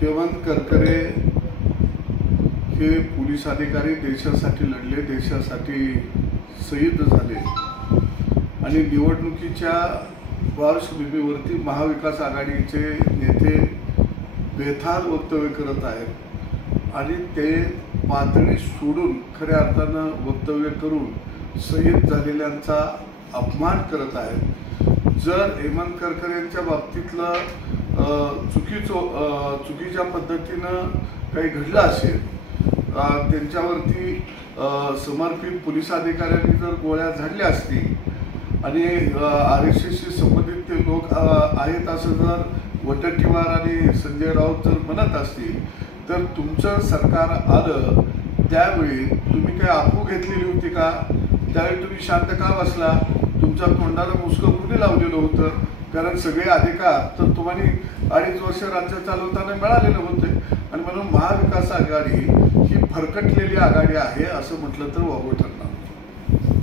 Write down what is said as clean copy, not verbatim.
हेमंत करकरे हे पोलीस अधिकारी देशासाठी लढले, देशासाठी शहीद झाले आणि निवडणुकीच्या पार्श्वभूमीवरती महाविकास आघाडीचे नेते बेथाल वक्तव्य करत आहेत आणि ते पातळी सोडून खऱ्या अर्थानं वक्तव्य करून शहीद झालेल्यांचा अपमान करत आहेत। जर हेमंत करकरे यांच्या बाबतीतलं चुकीच्या पद्धतीनं काही घडलं असेल, त्यांच्यावरती समर्पित पोलीस अधिकाऱ्यांनी जर गोळ्या झाडल्या असतील आणि RSSशी संबंधित ते लोक आहेत असं जर वटट्टीवार आणि संजय राऊत जर म्हणत असतील, तर तुमचं सरकार आलं त्यावेळी तुम्ही काय आपू घेतलेली होती का? त्यावेळी तुम्ही शांत का बसला? तुमच्या तोंडाला मुसकं कुणी लावलेलं होतं? कारण सगळे अधिकार तर तुम्हाला 2.5 वर्ष राज्य चालवताना मिळालेले होते आणि म्हणून महाविकास आघाडी ही फरकटलेली आघाडी आहे असं म्हटलं तर वावगं ठरणार।